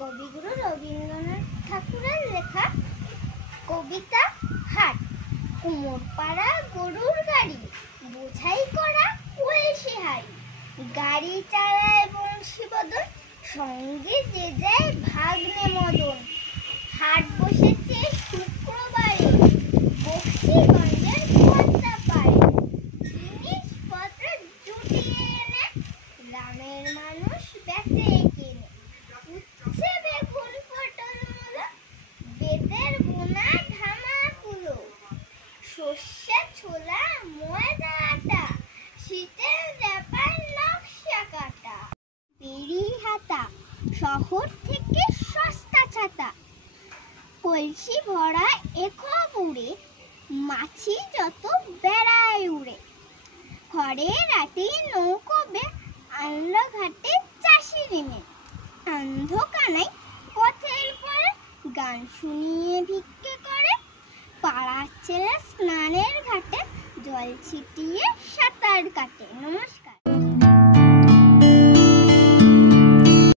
কবিগুরু রবীন্দ্রনাথ ঠাকুরের লেখা কবিতা হাট। কুমোরপাড়া গরুর গাড়ি, বোঝাই করা কলসি হাড়ি। গাড়ি চালায় বংশী বদন, সঙ্গে যে যায় ভাগ্নে মদন। হাট বসেছে শুক্রবারে, বক্সিগঞ্জের পদ্মা পাড়ে। জিনিসপত্র জুটিয়ে এনে গ্রামের মানুষ বেচে কেনে। উচ্ছে বেগুন পটল মূলো, বেতের বোনা ধামা কুলো। সর্ষে ছোলা ময়দা আটা, শীতের ব্যাপার নকশা কাটা। বেরি হাতা, শহর থেকে সস্তা ছাতা। কলসি ভরা একবুড়ে, মাছি যত বেড়ায় উড়ে। ঘরে রাতে নৌকোবে, আনলো ঘাটে চাষি নেমে। অন্ধকানাই পথের পরে, গান শুনিয়ে ভিক্ষে করে। পাড়ার ছেলে স্নানের ঘাটে, জল ছিটিয়ে সাঁতার কাটে। নমস্কার।